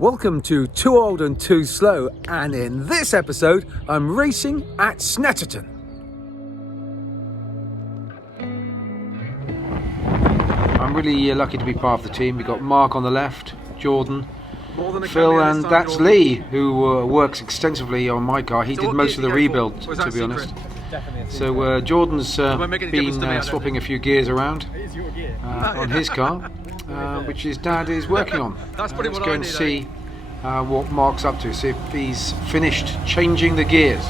Welcome to Too Old and Too Slow, and in this episode I'm racing at Snetterton. I'm really lucky to be part of the team. We've got Mark on the left, Jordan, Phil, and that's Lee, who works extensively on my car. He did most of the rebuild, to be honest. So Jordan's been swapping a few gears around on his car, which his dad is working on. Let's go and see what Mark's up to, see if he's finished changing the gears.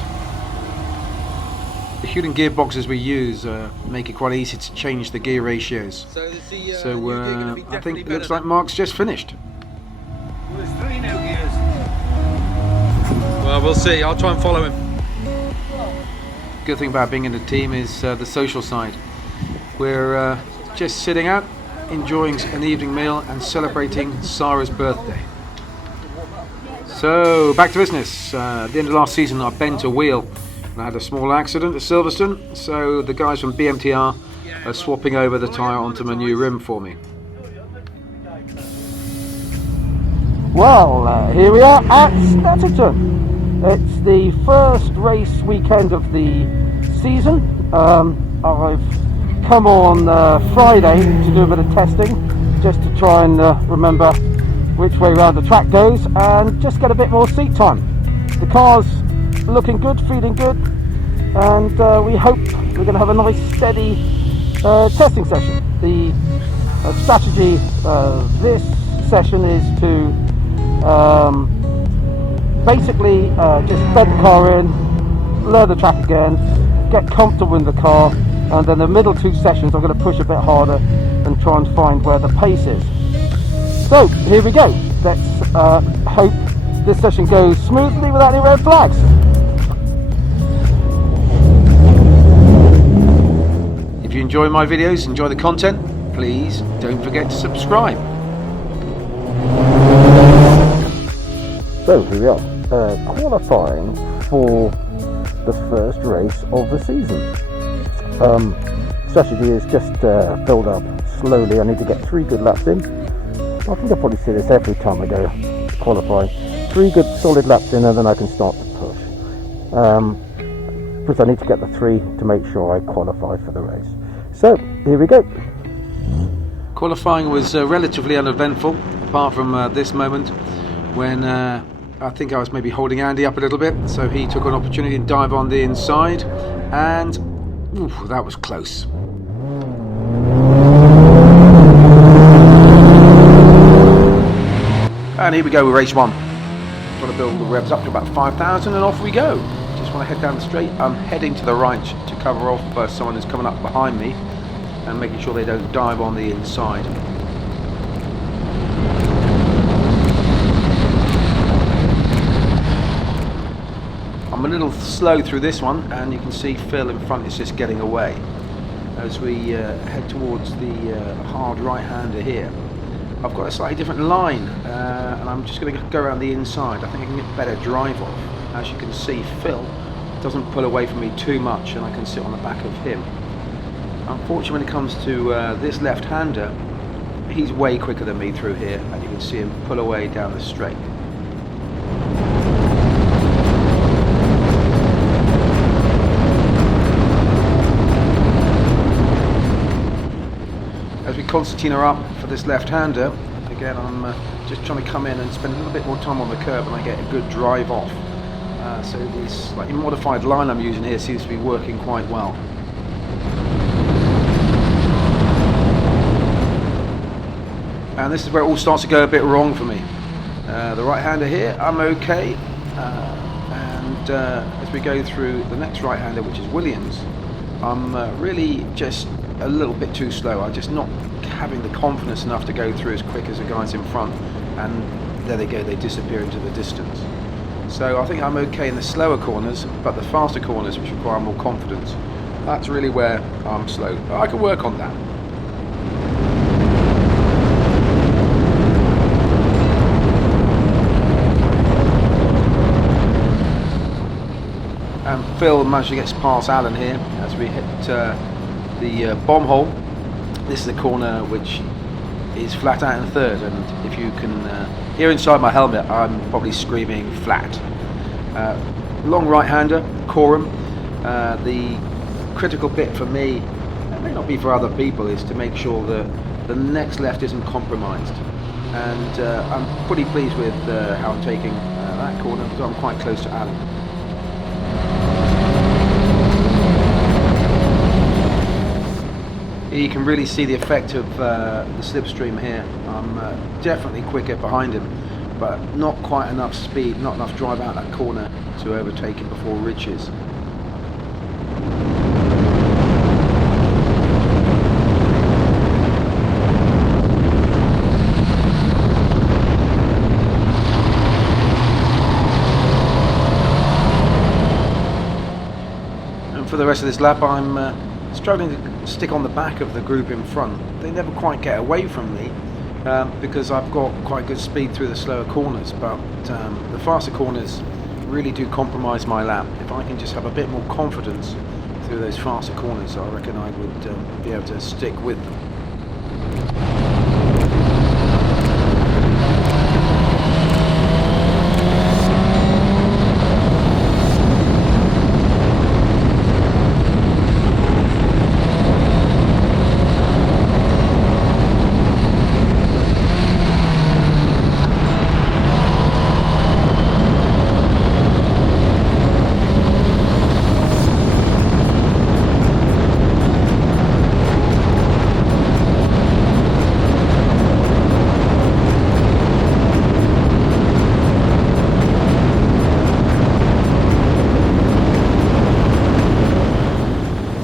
The Hewlett gearboxes we use make it quite easy to change the gear ratios. So I think it looks like Mark's just finished. Well, there's 3 new gears. Well, we'll see. I'll try and follow him. Good thing about being in a team is the social side. We're just sitting out, enjoying an evening meal and celebrating Sarah's birthday. So, back to business. At the end of last season I bent a wheel and I had a small accident at Silverstone, so the guys from BMTR are swapping over the tyre onto my new rim for me. Well, here we are at Snetterton. It's the first race weekend of the season. I've come on Friday to do a bit of testing, just to try and remember which way around the track goes and just get a bit more seat time. The car's looking good, feeling good, and we hope we're going to have a nice steady testing session. The strategy this session is to basically just bed the car in, learn the track again, get comfortable in the car, and then the middle 2 sessions I'm going to push a bit harder and try and find where the pace is. So here we go. Let's hope this session goes smoothly without any red flags. If you enjoy my videos, enjoy the content, please don't forget to subscribe. So here we are, qualifying for the first race of the season. Strategy is just build up slowly. I need to get 3 good laps in. I think I'll probably see this every time I go qualify. 3 good solid laps in and then I can start to push. Because I need to get the 3 to make sure I qualify for the race. So here we go. Qualifying was relatively uneventful, apart from this moment when I think I was maybe holding Andy up a little bit, so he took an opportunity to dive on the inside, and that was close. And here we go with race 1. Got to build the revs up to about 5,000 and off we go. Just want to head down the straight. I'm heading to the right to cover off someone who's coming up behind me and making sure they don't dive on the inside. I'm a little slow through this one, and you can see Phil in front is just getting away as we head towards the hard right-hander here. I've got a slightly different line, and I'm just going to go around the inside. I think I can get better drive off. As you can see, Phil doesn't pull away from me too much, and I can sit on the back of him. Unfortunately, when it comes to this left-hander, he's way quicker than me through here, and you can see him pull away down the straight. As we concertina up for this left-hander, again I'm just trying to come in and spend a little bit more time on the curb and I get a good drive off. So this slightly modified line I'm using here seems to be working quite well. And this is where it all starts to go a bit wrong for me. The right-hander here, I'm okay. And as we go through the next right-hander, which is Williams, I'm really just a little bit too slow. I'm just not having the confidence enough to go through as quick as the guys in front, and there they go, they disappear into the distance. So I think I'm okay in the slower corners, but the faster corners, which require more confidence, that's really where I'm slow. But I can work on that. And Phil managed to get past Alan here as we hit the bomb hole. This is a corner which is flat out in third, and if you can hear inside my helmet, I'm probably screaming flat. Long right-hander, Coram. The critical bit for me, it may not be for other people, is to make sure that the next left isn't compromised. And I'm pretty pleased with how I'm taking that corner, because I'm quite close to Alan. You can really see the effect of the slipstream here. I'm definitely quicker behind him, but not quite enough speed, not enough drive out that corner to overtake him before Riches. And for the rest of this lap, I'm struggling to stick on the back of the group in front. They never quite get away from me because I've got quite good speed through the slower corners, but the faster corners really do compromise my lap. If I can just have a bit more confidence through those faster corners, I reckon I would be able to stick with them.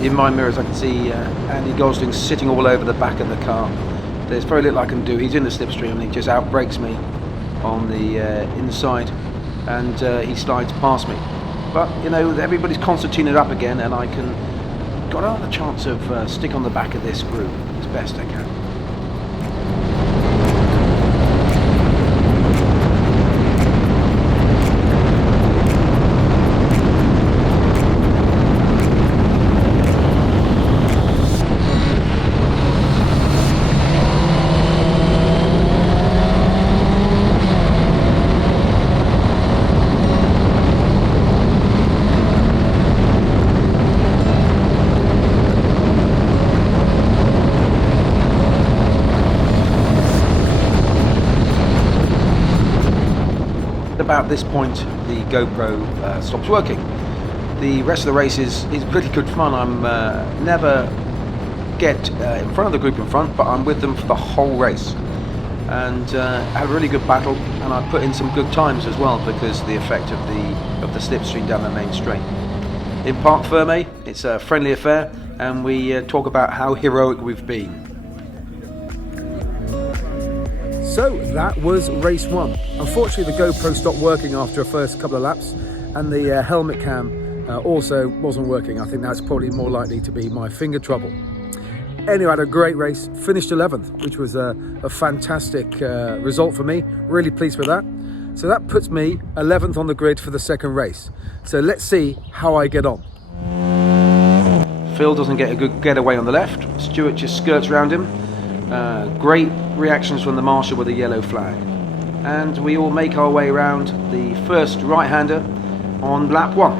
In my mirrors I can see Andy Gosling sitting all over the back of the car. There's very little I can do. He's in the slipstream and he just outbrakes me on the inside, and he slides past me. But you know, everybody's concertinaed up again, and I can got another chance of stick on the back of this group as best I can. About this point the GoPro stops working. The rest of the race is pretty good fun. I'm never get in front of the group in front, but I'm with them for the whole race, and have a really good battle, and I put in some good times as well because of the effect of the slipstream down the main straight. In Parc Fermé, it's a friendly affair, and we talk about how heroic we've been. So that was race one. Unfortunately, the GoPro stopped working after a first couple of laps, and the helmet cam also wasn't working. I think that's probably more likely to be my finger trouble. Anyway, I had a great race, finished 11th, which was a fantastic result for me. Really pleased with that. So that puts me 11th on the grid for the second race. So let's see how I get on. Phil doesn't get a good getaway on the left. Stuart just skirts around him. Great reactions from the marshal with a yellow flag, and we all make our way around the first right-hander on lap one.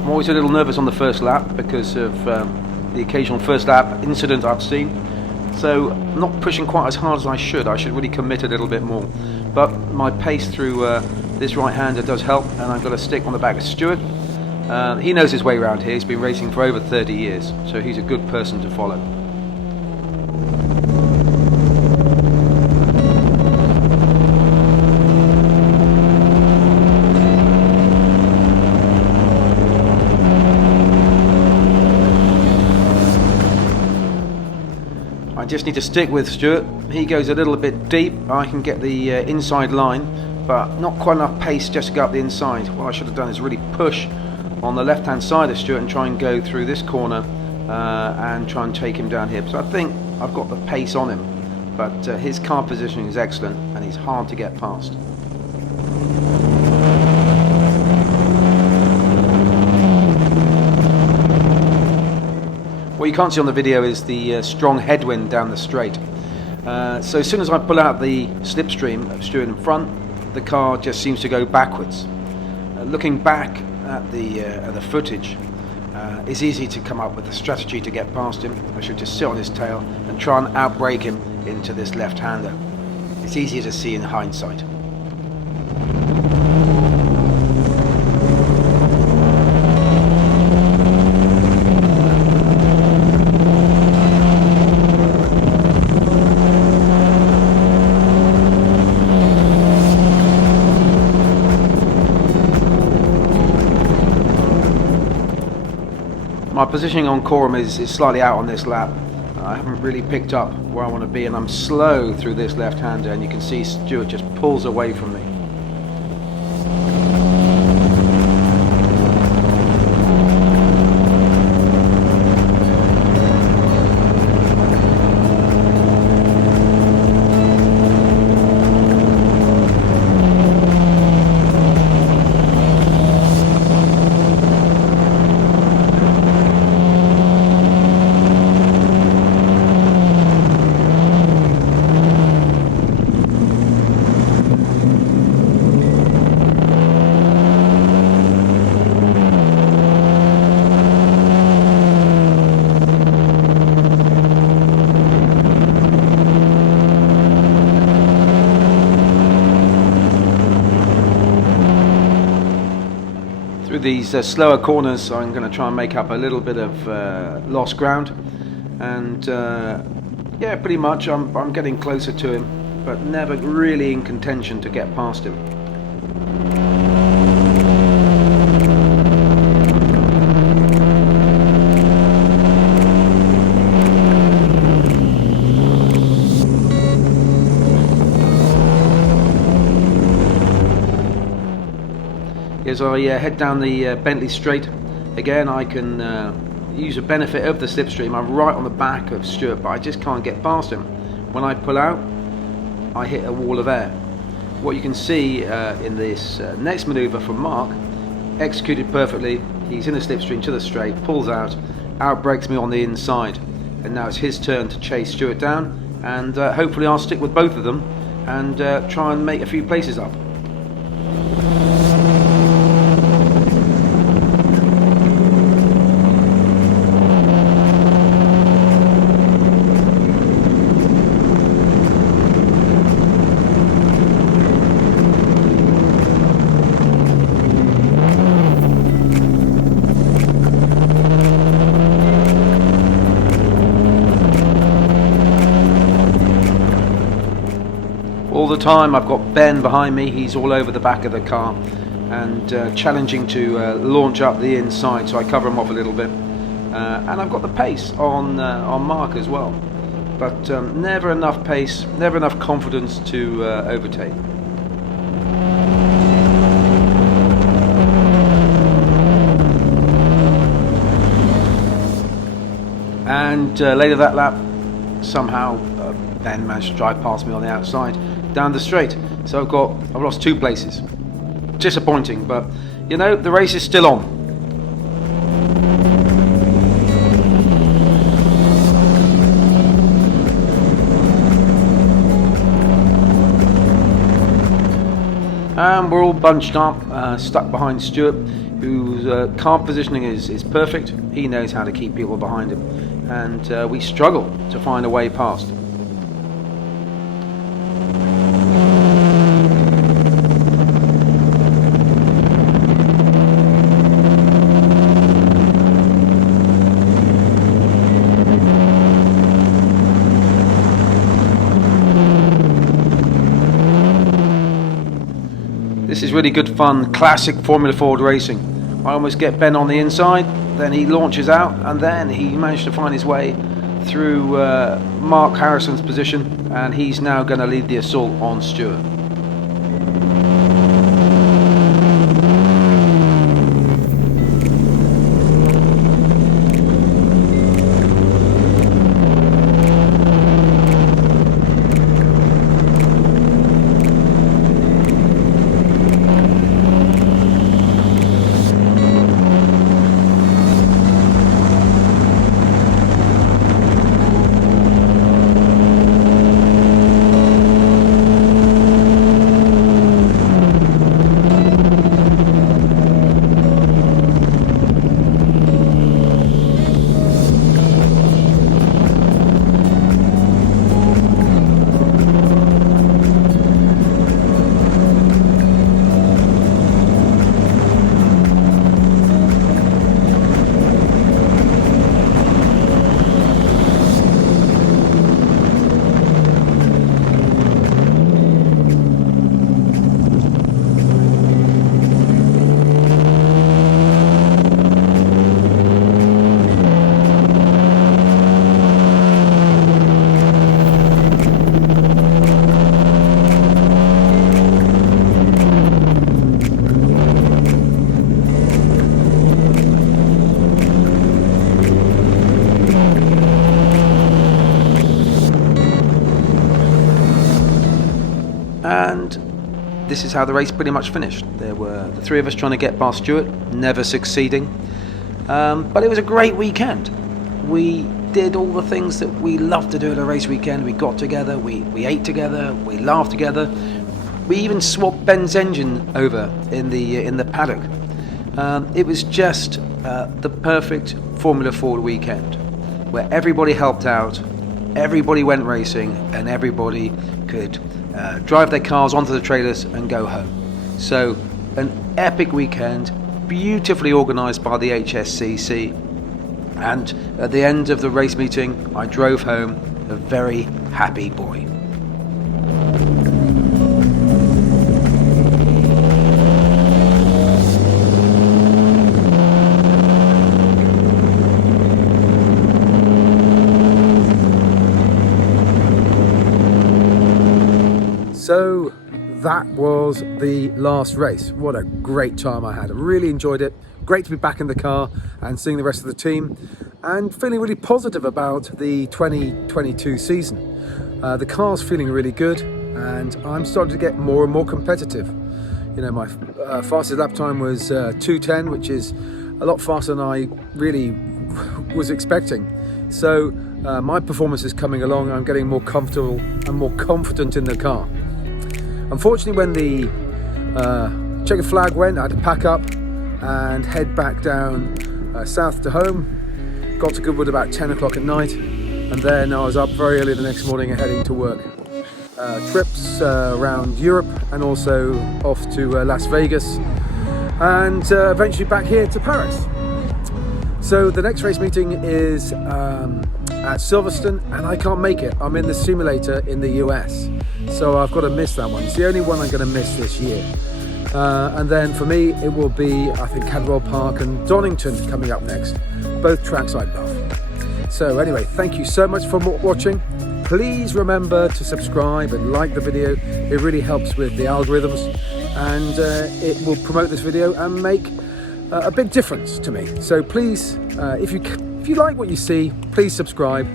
I'm always a little nervous on the first lap because of the occasional first lap incident I've seen, so I'm not pushing quite as hard as I should. I should really commit a little bit more, but my pace through this right-hander does help, and I've got to stick on the back of Stuart. He knows his way around here. He's been racing for over 30 years, so he's a good person to follow. I just need to stick with Stuart. He goes a little bit deep. I can get the inside line, but not quite enough pace just to go up the inside. What I should have done is really push on the left hand side of Stuart and try and go through this corner and try and take him down here. So I think I've got the pace on him, but his car positioning is excellent and he's hard to get past. What you can't see on the video is the strong headwind down the straight. So as soon as I pull out the slipstream of Stuart in front, the car just seems to go backwards. Looking back at the footage, it's easy to come up with a strategy to get past him. I should just sit on his tail and try and outbrake him into this left-hander. It's easier to see in hindsight. My positioning on Coram is slightly out on this lap. I haven't really picked up where I want to be, and I'm slow through this left-hander, and you can see Stuart just pulls away from me. These slower corners, I'm going to try and make up a little bit of lost ground, and yeah, pretty much I'm getting closer to him, but never really in contention to get past him. As I head down the Bentley Strait, again I can use a benefit of the slipstream. I'm right on the back of Stuart, but I just can't get past him. When I pull out, I hit a wall of air. What you can see in this next manoeuvre from Mark, executed perfectly. He's in a slipstream to the straight, pulls out, outbrakes me on the inside, and now it's his turn to chase Stuart down, and hopefully I'll stick with both of them and try and make a few places up. All the time I've got Ben behind me. He's all over the back of the car and challenging to launch up the inside, so I cover him off a little bit, and I've got the pace on Mark as well, but never enough pace, never enough confidence to overtake. And later that lap, somehow Ben managed to drive past me on the outside down the straight, so I've lost 2 places. Disappointing, but you know, the race is still on. And we're all bunched up, stuck behind Stuart, whose car positioning is perfect. He knows how to keep people behind him, and we struggle to find a way past. This is really good fun, classic Formula Ford racing. I almost get Ben on the inside, then he launches out, and then he managed to find his way through Mark Harrison's position, and he's now going to lead the assault on Stuart. and this is how the race pretty much finished. There were the three of us trying to get past Stuart, never succeeding, but it was a great weekend. We did all the things that we love to do at a race weekend. We got together, we ate together, we laughed together. We even swapped Ben's engine over in the paddock. It was just the perfect Formula Ford weekend, where everybody helped out, everybody went racing, and everybody could drive their cars onto the trailers and go home. So an epic weekend, beautifully organised by the HSCC, and at the end of the race meeting I drove home a very happy boy. So that was the last race. What a great time I had. I really enjoyed it. Great to be back in the car and seeing the rest of the team, and feeling really positive about the 2022 season. The car's feeling really good, and I'm starting to get more and more competitive. You know, my fastest lap time was 2:10, which is a lot faster than I really was expecting. So my performance is coming along. I'm getting more comfortable and more confident in the car. Unfortunately, when the checkered flag went, I had to pack up and head back down south to home. Got to Goodwood about 10 o'clock at night, and then I was up very early the next morning and heading to work. Trips around Europe, and also off to Las Vegas, and eventually back here to Paris. So the next race meeting is at Silverstone, and I can't make it. I'm in the simulator in the US, so I've got to miss that one. It's the only one I'm going to miss this year. And then for me, it will be, I think, Cadwell Park and Donington coming up next. Both tracks I love. So anyway, thank you so much for watching. Please remember to subscribe and like the video. It really helps with the algorithms, and it will promote this video and make a big difference to me. So please, if you like what you see, please subscribe,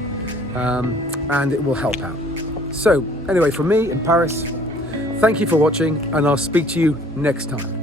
and it will help out. So anyway, from me in Paris, thank you for watching, and I'll speak to you next time.